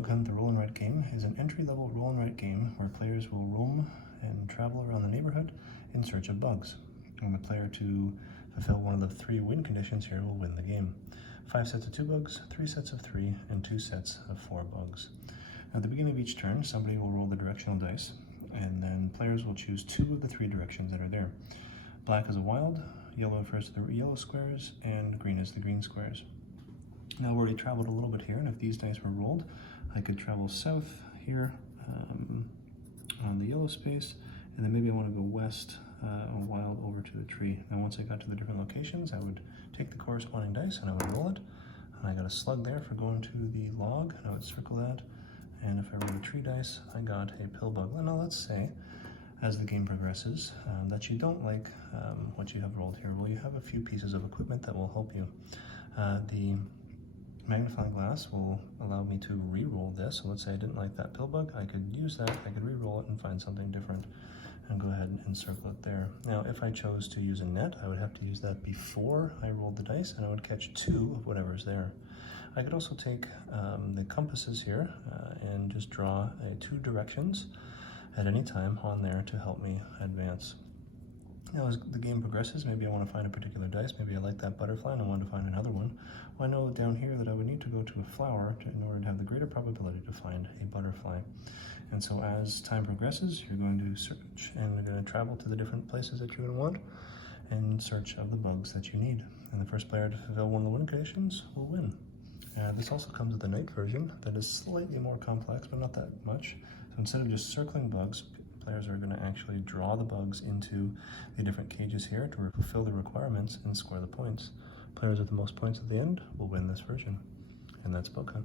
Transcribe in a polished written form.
Bug Hunt, the roll and write game, is an entry-level roll and write game where players will roam and travel around the neighborhood in search of bugs. And the player to fulfill one of the 3 win conditions here will win the game. 5 sets of 2 bugs, 3 sets of 3, and 2 sets of 4 bugs. At the beginning of each turn, somebody will roll the directional dice, and then players will choose 2 of the 3 directions that are there. Black is a wild, yellow refers to the yellow squares, and green is the green squares. Now, I've already traveled a little bit here, and if these dice were rolled, I could travel south here on the yellow space, and then maybe I want to go west a wild over to the tree. Now, once I got to the different locations, I would take the corresponding dice and I would roll it. And I got a slug there for going to the log, and I would circle that. And if I rolled a tree dice, I got a pill bug. Now, let's say, as the game progresses, that you don't like what you have rolled here. Well, you have a few pieces of equipment that will help you. The magnifying glass will allow me to re-roll this. So let's say I didn't like that pill bug, I could use that, I could re-roll it and find something different and go ahead and circle it there. Now, if I chose to use a net, I would have to use that before I rolled the dice, and I would catch 2 of whatever's there. I could also take the compasses here and just draw 2 directions at any time on there to help me advance. Now, as the game progresses, maybe I want to find a particular dice. Maybe I like that butterfly and I want to find another one. Well, I know down here that I would need to go to a flower in order to have the greater probability to find a butterfly. And so as time progresses, you're going to search and you're going to travel to the different places that you're going to want in search of the bugs that you need. And the first player to fulfill one of the win conditions will win. This also comes with a night version that is slightly more complex, but not that much. So instead of just circling bugs, players are going to actually draw the bugs into the different cages here to fulfill the requirements and score the points. Players with the most points at the end will win this version. And that's Bug Hunt.